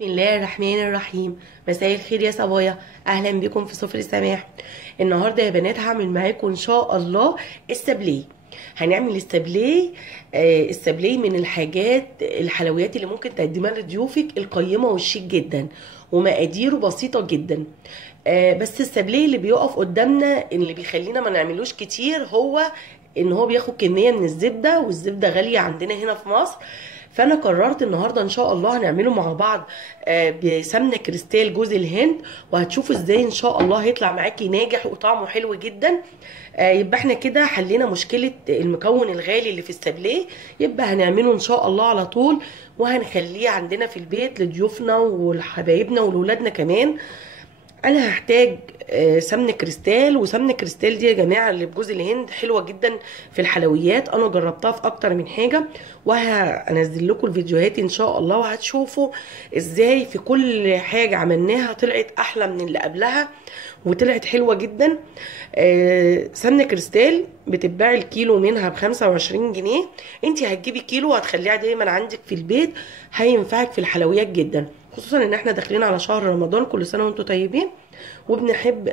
بسم الله الرحمن الرحيم. مساء الخير يا صبايا، اهلا بكم في سفر السماح. النهارده يا بنات هعمل معاكم ان شاء الله السابليه. هنعمل السابليه. السابليه من الحلويات اللي ممكن تقدمها لضيوفك، القيمه والشيك جدا، ومقاديره بسيطه جدا. بس السابليه اللي بيقف قدامنا اللي بيخلينا ما نعملوش كتير هو ان هو بياخد كميه من الزبده، والزبده غاليه عندنا هنا في مصر. فانا قررت النهارده ان شاء الله هنعمله مع بعض بسمنه كريستال جوز الهند، وهتشوفوا ازاي ان شاء الله هيطلع معاكي ناجح وطعمه حلو جدا. يبقى احنا كده حلينا مشكله المكون الغالي اللي في السابليه. يبقى هنعمله ان شاء الله على طول، وهنخليه عندنا في البيت لضيوفنا ولحبايبنا ولولادنا كمان. انا هحتاج سمن كريستال، وسمن كريستال دي يا جماعه اللي بجوز الهند حلوه جدا في الحلويات. انا جربتها في اكتر من حاجه، وهنزل لكم الفيديوهات ان شاء الله، وهتشوفوا ازاي في كل حاجه عملناها طلعت احلى من اللي قبلها وطلعت حلوه جدا. سمنه كريستال بتتباع الكيلو منها ب25 جنيه. انت هتجيبي كيلو وهتخليها دايما عندك في البيت، هينفعك في الحلويات جدا، خصوصا ان احنا داخلين على شهر رمضان. كل سنه وانتم طيبين. وبنحب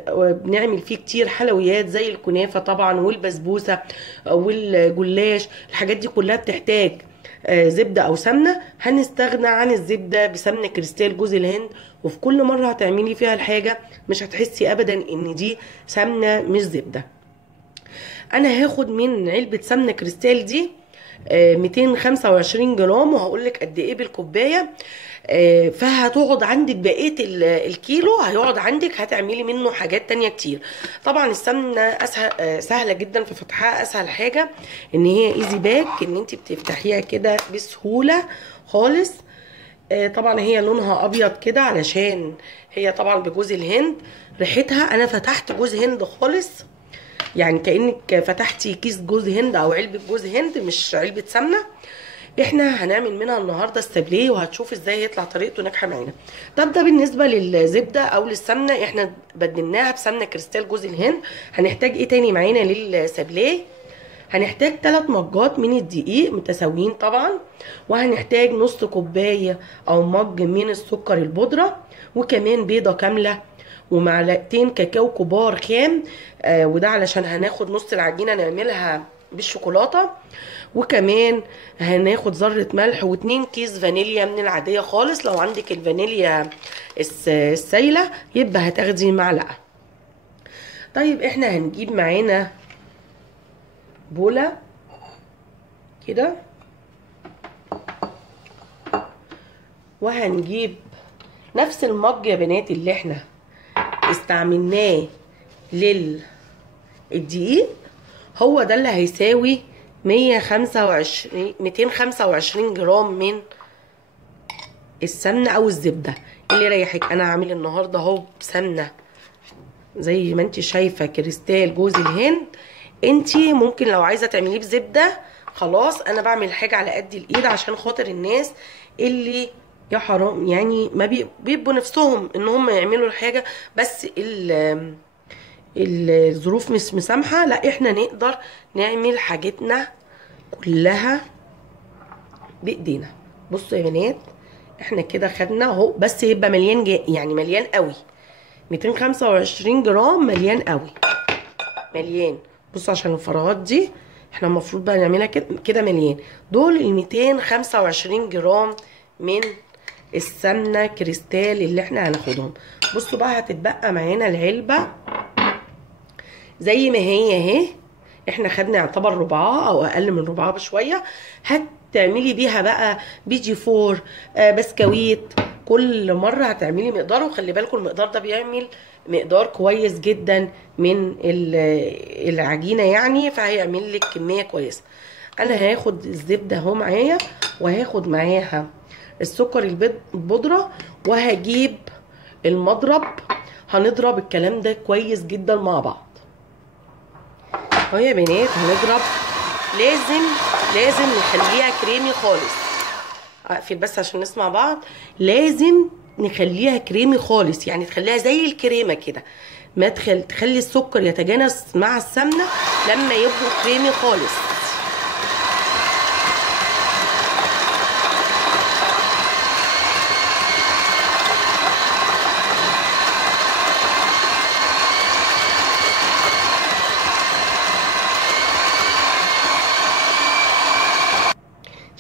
بنعمل فيه كتير حلويات زي الكنافه طبعا، والبسبوسه والجلاش. الحاجات دي كلها بتحتاج زبده او سمنه. هنستغنى عن الزبده بسمنه كريستال جوز الهند، وفي كل مره هتعملي فيها الحاجه مش هتحسي ابدا ان دي سمنه مش زبده. انا هاخد من علبه سمنه كريستال دي 225 جرام، وهقول لك قد ايه بالكوبايه. فهتقعد عندك بقيه الكيلو، هيقعد عندك هتعملي منه حاجات تانية كتير. طبعا السمنه اسهل، سهله جدا في فتحها. اسهل حاجه ان هي ايزي باك، ان انت بتفتحيها كده بسهوله خالص. طبعا هي لونها ابيض كده علشان هي طبعا بجوز الهند. ريحتها، انا فتحت جوز هند خالص، يعني كأنك فتحتي كيس جوز هند او علبة جوز هند مش علبة سمنة. احنا هنعمل منها النهاردة السابليه، وهتشوف ازاي هيطلع طريقته ناجحة معانا. طب ده بالنسبة للزبدة او للسمنة، احنا بدلناها بسمنة كريستال جوز الهند. هنحتاج ايه تاني معانا للسابليه؟ هنحتاج 3 مجات من الدقيق متساويين طبعا، وهنحتاج نص كوباية او مج من السكر البودرة، وكمان بيضة كاملة، ومعلقتين كاكاو كبار خام. وده علشان هناخد نص العجينة نعملها بالشوكولاتة. وكمان هناخد ذرة ملح، و2 كيس فانيليا من العادية خالص. لو عندك الفانيليا السايلة يبقى هتاخدي معلقة. طيب احنا هنجيب معانا بولة كده، وهنجيب نفس المج يا بنات اللي احنا استعملناه للدقيق، هو ده اللي هيساوي 225 جرام من السمنه او الزبده اللي يريحك. انا عامل النهارده اهو بسمنه زي ما انت شايفه كريستال جوز الهند. انت ممكن لو عايزه تعمليه بزبده خلاص. انا بعمل حاجه على قد الايد عشان خاطر الناس اللي يا حرام يعني ما بيبقوا نفسهم ان هم يعملوا الحاجه، بس الظروف مش مسامحه. لا، احنا نقدر نعمل حاجتنا كلها بايدينا. بصوا يا بنات، احنا كده خدنا اهو، بس يبقى مليان يعني مليان قوي. 225 جرام مليان قوي، مليان. بصوا عشان الفراغات دي احنا المفروض بقى نعملها كده مليان. دول ال 225 جرام من السمنه كريستال اللي احنا هناخدهم. بصوا بقى هتتبقى معانا العلبه زي ما هي اهي. احنا خدنا يعتبر ربعها او اقل من ربعها بشويه. هتعملي بيها بقى بيجي فور، بسكويت. كل مره هتعملي مقدار، وخلي بالكم المقدار ده بيعمل مقدار كويس جدا من العجينه يعني، فهيعمل لك كميه كويسه. انا هاخد الزبده اهو معايا، وهاخد معاها السكر البودره، وهجيب المضرب. هنضرب الكلام ده كويس جدا مع بعض اهو يا بنات. هنضرب، لازم نخليها كريمي خالص. اقفل بس عشان نسمع بعض. لازم نخليها كريمي خالص، يعني تخليها زي الكريمه كده، ما تخلي السكر يتجانس مع السمنه لما يبقوا كريمي خالص.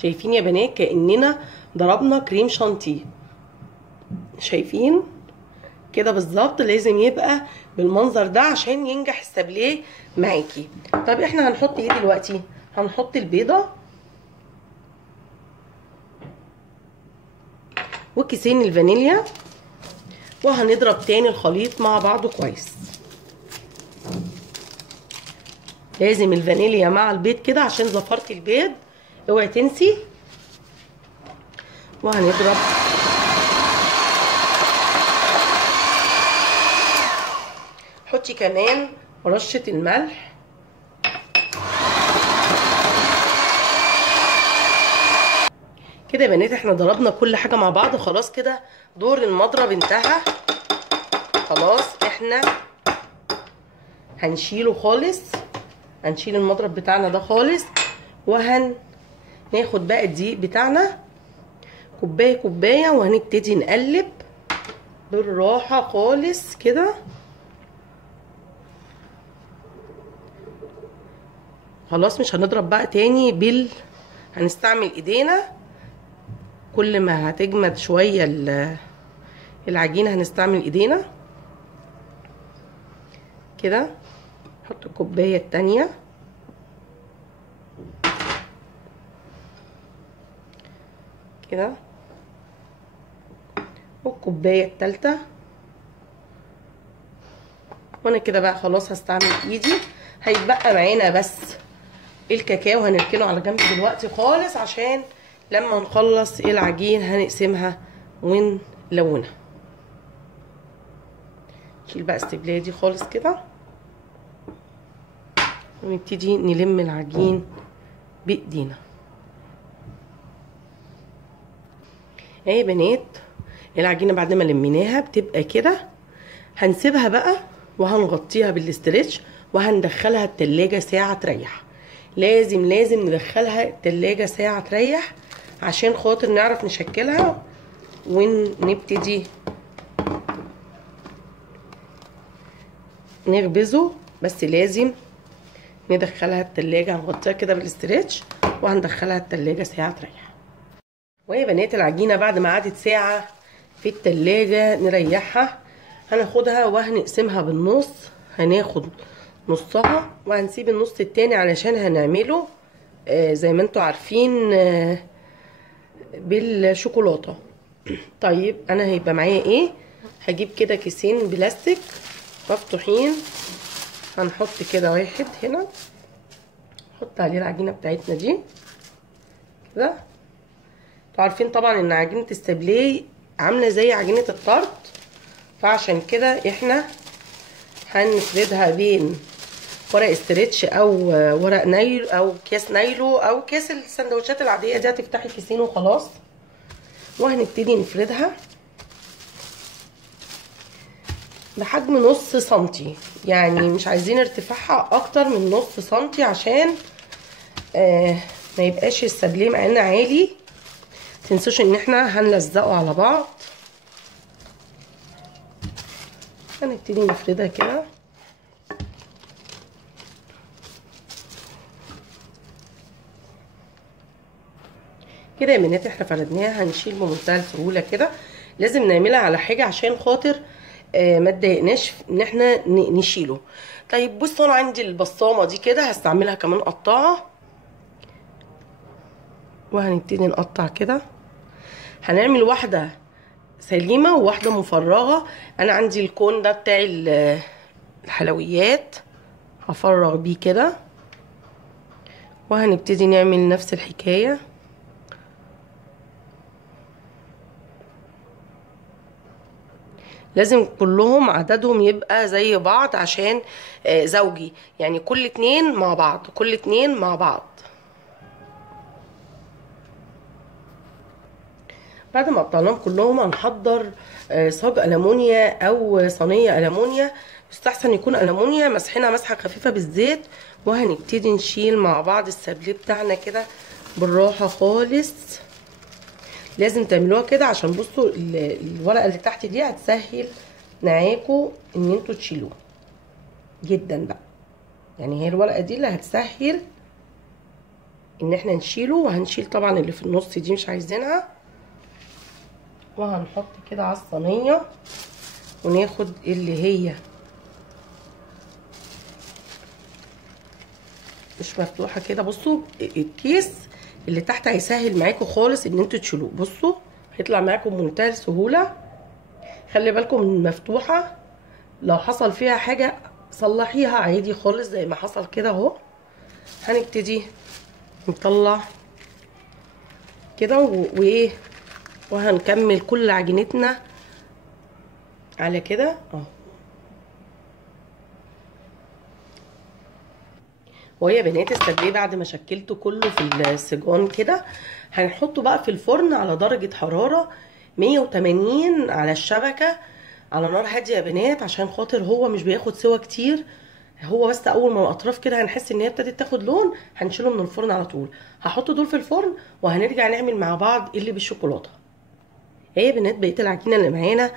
شايفين يا بنات كأننا ضربنا كريم شانتيه. شايفين كده بالظبط، لازم يبقى بالمنظر ده عشان ينجح السابليه معاكي. طب احنا هنحط ايه دلوقتي؟ هنحط البيضه وكيسين الفانيليا، وهنضرب تاني الخليط مع بعضه كويس. لازم الفانيليا مع البيض كده عشان زفرت البيض، اوعي تنسي. وهنضرب حطي كمان رشة الملح. كده يا بنات احنا ضربنا كل حاجة مع بعض خلاص. كده دور المضرب انتهى خلاص. احنا هنشيله خالص، هنشيل المضرب بتاعنا ده خالص، وهناخد بقى الدقيق بتاعنا كوباية كوباية، وهنبتدي نقلب بالراحة خالص كده. خلاص مش هنضرب بقى تاني هنستعمل ايدينا. كل ما هتجمد شوية العجينة هنستعمل ايدينا كده. نحط الكوباية التانية كده، والكوباية التالتة. وانا كده بقى خلاص هستعمل ايدي. هيتبقى معانا بس الكاكاو، هنركنه على جنب دلوقتي خالص عشان لما نخلص العجين هنقسمها ونلونها. نشيل بقى السبلايه دي خالص كده، ونبتدي نلم العجين بايدينا. اهي يا بنات العجينه بعد ما لميناها بتبقى كده. هنسيبها بقى وهنغطيها بالاسترتش وهندخلها التلاجة ساعة تريح. لازم ندخلها التلاجة ساعة تريح عشان خاطر نعرف نشكلها ونبتدي نخبزه. بس لازم ندخلها التلاجة، هنغطيها كده بالاسترتش وهندخلها التلاجة ساعة تريح. ويا بنات العجينة بعد ما قعدت ساعة في التلاجة نريحها، هناخدها وهنقسمها بالنص. هناخد نصها وهنسيب النص التاني علشان هنعمله زي ما انتوا عارفين بالشوكولاتة. طيب انا هيبقى معايا ايه؟ هجيب كده كيسين بلاستيك مفتوحين، هنحط كده واحد هنا، نحط عليه العجينة بتاعتنا دي كده. انتوا عارفين طبعا ان عجينة السابليه عاملة زي عجينة الطرد، فعشان كده احنا هنفردها بين ورق استرتش او ورق نايل او كيس نايلو او كيس السندوتشات العاديه دي، هتفتحي كيسين وخلاص. وهنبتدي نفردها بحجم نص سنتي، يعني مش عايزين ارتفاعها اكتر من نص سنتي عشان ما يبقاش السابليه معانا عالي. متنسوش ان احنا هنلزقه على بعض. هنبتدي نفردها كده كده يا بنات. احنا فردناها، هنشيل بمنتهى السهوله كده. لازم نعملها على حاجه عشان خاطر ما تضايقناش ان احنا نشيله. طيب بصوا انا عندي البصامه دي كده هستعملها كمان قطاعه، وهنبتدي نقطع كده. هنعمل واحده سليمه وواحده مفرغه. انا عندي الكون ده بتاع الحلويات هفرغ بيه كده، وهنبتدي نعمل نفس الحكايه. لازم كلهم عددهم يبقى زي بعض عشان زوجي، يعني كل اتنين مع بعض، كل اتنين مع بعض. بعد ما قطعناهم كلهم هنحضر صاج ألمونيا او صينيه ألمونيا، يستحسن يكون ألمونيا، مسحينها مسحه خفيفه بالزيت. وهنبتدي نشيل مع بعض السابليه بتاعنا كده بالراحه خالص. لازم تعملوها كده عشان بصوا الورقه اللي تحت دي هتسهل معاكم ان انتوا تشيلوه جدا بقى. يعني هي الورقه دي اللي هتسهل ان احنا نشيله، وهنشيل طبعا اللي في النص دي مش عايزينها، وهنحط كده على الصينيه، وناخد اللي هي مش مفتوحه كده. بصوا الكيس اللي تحت هيسهل معاكم خالص ان انتوا تشيلوه. بصوا هيطلع معاكم بمنتهى السهوله. خلي بالكم من المفتوحه، لو حصل فيها حاجه صلحيها عادي خالص زي ما حصل كده اهو. هنبتدي نطلع كده وايه، وهنكمل كل عجينتنا على كده اهو. وهي بنات السابليه بعد ما شكلته كله في السيجان كده، هنحطه بقى في الفرن على درجه حراره 180 على الشبكه، على نار هاديه يا بنات، عشان خاطر هو مش بياخد سوا كتير. هو بس اول ما الاطراف كده هنحس ان هي ابتدت تاخد لون، هنشيله من الفرن على طول. هحط دول في الفرن، وهنرجع نعمل مع بعض اللي بالشوكولاته. هي بنات بقيه العجينه اللي معانا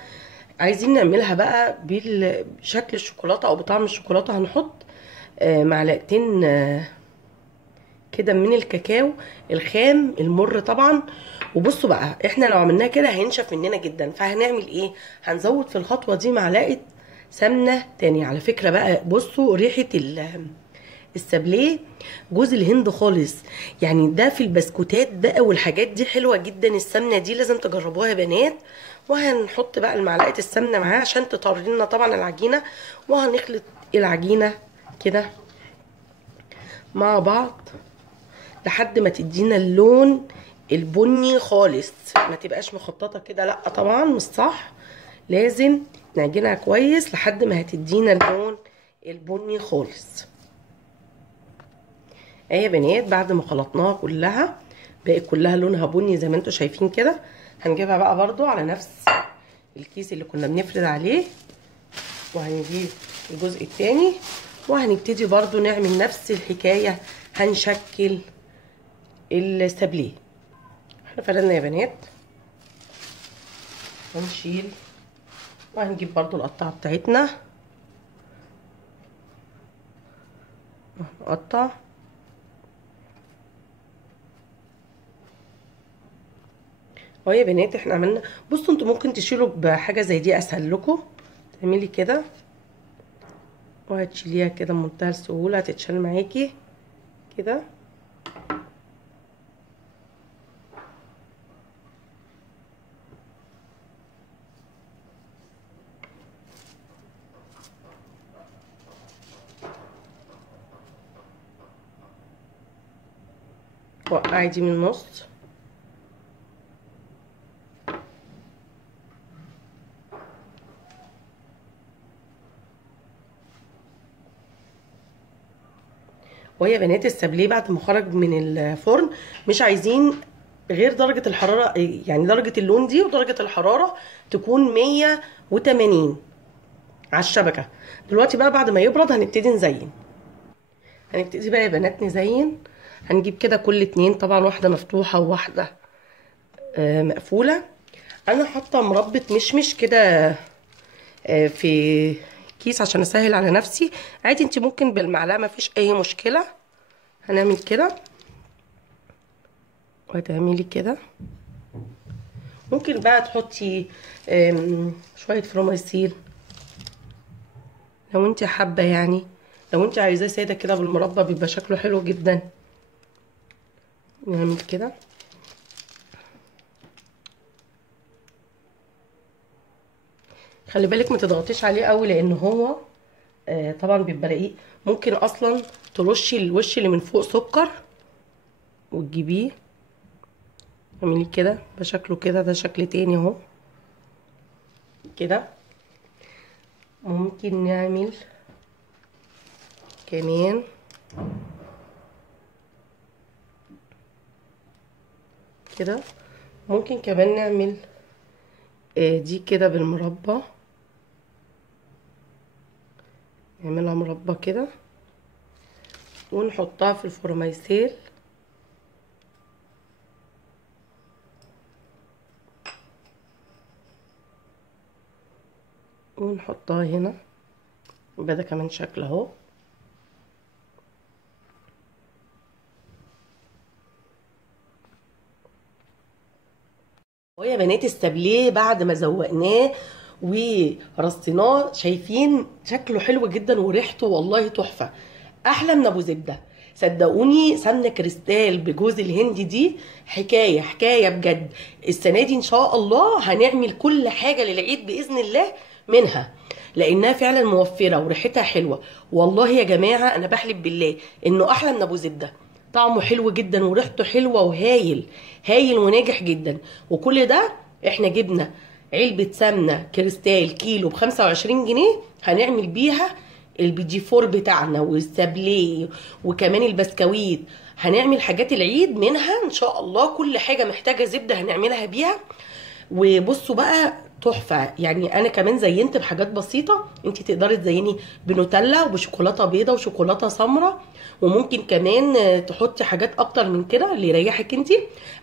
عايزين نعملها بقى بشكل الشوكولاته او بطعم الشوكولاته. هنحط معلقتين كده من الكاكاو الخام المر طبعا. وبصوا بقى احنا لو عملناها كده هينشف مننا جدا، فهنعمل ايه؟ هنزود في الخطوه دي معلقه سمنه تاني. على فكره بقى بصوا ريحه السابليه جوز الهند خالص، يعني ده في البسكوتات بقى والحاجات دي حلوه جدا. السمنه دي لازم تجربوها يا بنات. وهنحط بقى معلقه السمنه معاه عشان تطري لنا طبعا العجينه. وهنخلط العجينه كده مع بعض لحد ما تدينا اللون البني خالص، ما تبقاش مخططه كده، لا طبعا مش صح. لازم نعجنها كويس لحد ما هتدينا اللون البني خالص. اهي يا بنات بعد ما خلطناها كلها بقت كلها لونها بني زي ما انتم شايفين كده. هنجيبها بقى برضو على نفس الكيس اللي كنا بنفرد عليه، وهنجيب الجزء التاني، وهنبتدي برضو نعمل نفس الحكايه. هنشكل السابليه. احنا فردنا يا بنات، هنشيل وهنجيب برضو القطعه بتاعتنا نقطع. اهو يا بنات احنا عملنا. بصوا انتوا ممكن تشيلوا بحاجه زي دي اسهل لكم. تعملي كده وهتشيليها كده بمنتهى السهوله، هتتشال معاكي كده. وقعي دي من النص. وهي بنات السابليه بعد ما خرج من الفرن مش عايزين غير درجه الحراره، يعني درجه اللون دي ودرجه الحراره تكون 180 على الشبكه. دلوقتي بقى بعد ما يبرد هنبتدي نزين. هنبتدي بقى يا بنات نزين. هنجيب كده كل اتنين طبعا، واحده مفتوحه وواحده مقفوله. انا حاطه مربى مشمش كده في كيس عشان اسهل على نفسي. عادي انت ممكن بالمعلقه مفيش اي مشكله. هنعمل كده وهتعملي كده. ممكن بقى تحطي شويه فرومايسيل لو انت حابه، يعني لو انت عايزاه ساده كده بالمربى بيبقى شكله حلو جدا. نعمل كده. خلي بالك ما تضغطيش عليه قوي لان هو طبعا بيبقى رقيق. ممكن اصلا ترشي الوش اللي من فوق سكر وتجيبيه. اعملي كده بشكله كده، ده شكل تاني اهو كده. ممكن نعمل كمان كده. ممكن كمان نعمل دي كده بالمربى، نعملها مربى كده ونحطها في الفورمايسيل. ونحطها هنا يبقى ده كمان شكل اهو. يا بنات السابليه بعد ما زوقناه ورصيناه، شايفين شكله حلو جدا وريحته والله تحفه، احلى من ابو زبده. صدقوني سمنه كريستال بجوز الهند دي حكايه حكايه بجد. السنه دي ان شاء الله هنعمل كل حاجه للعيد باذن الله منها، لانها فعلا موفره وريحتها حلوه. والله يا جماعه انا بحلف بالله انه احلى من ابو زبده، طعمه حلو جدا وريحته حلوه وهايل هايل وناجح جدا. وكل ده احنا جبنا علبه سمنه كريستال كيلو ب25 جنيه، هنعمل بيها البيجي فور بتاعنا والسابليه وكمان البسكويت. هنعمل حاجات العيد منها ان شاء الله، كل حاجه محتاجه زبده هنعملها بيها. وبصوا بقى تحفه، يعني انا كمان زينت بحاجات بسيطه، انت تقدري تزيني بنوتيلا وبشوكولاته بيضه وشوكولاته سمراء، وممكن كمان تحطي حاجات اكتر من كده اللي يريحك انت.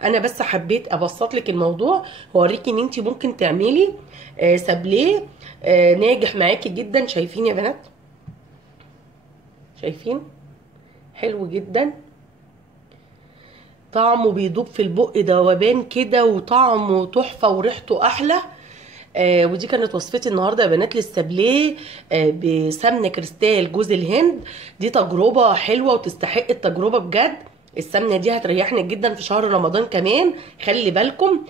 انا بس حبيت ابسط لك الموضوع واوريكي ان انت ممكن تعملي سابليه ناجح معاكي جدا. شايفين يا بنات؟ شايفين؟ حلو جدا، طعمه بيدوب في البق ذوبان كده، وطعمه تحفه وريحته احلى. ودي كانت وصفتي النهارده يا بنات للسابليه بسمنه كريستال جوز الهند. دي تجربه حلوه وتستحق التجربه بجد. السمنه دي هتريحنا جدا في شهر رمضان كمان، خلي بالكم.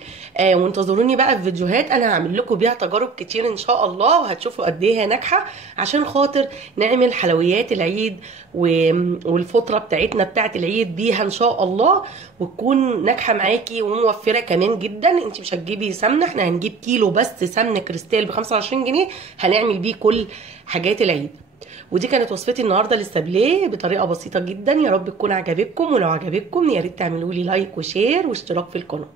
وانتظروني بقى في فيديوهات انا هعمل لكم بيها تجارب كتير ان شاء الله، وهتشوفوا قد ايه هي ناجحه، عشان خاطر نعمل حلويات العيد والفطره بتاعتنا بتاعت العيد بيها ان شاء الله، وتكون ناجحه معاكي وموفره كمان جدا. انت مش هتجيبي سمنه، احنا هنجيب كيلو بس سمنه كريستال ب25 جنيه، هنعمل بيه كل حاجات العيد. ودي كانت وصفتي النهارده للسابليه بطريقه بسيطه جدا. يا رب تكون عجبتكم، ولو عجبتكم يا ريت تعملوا لي لايك وشير واشتراك في القناه.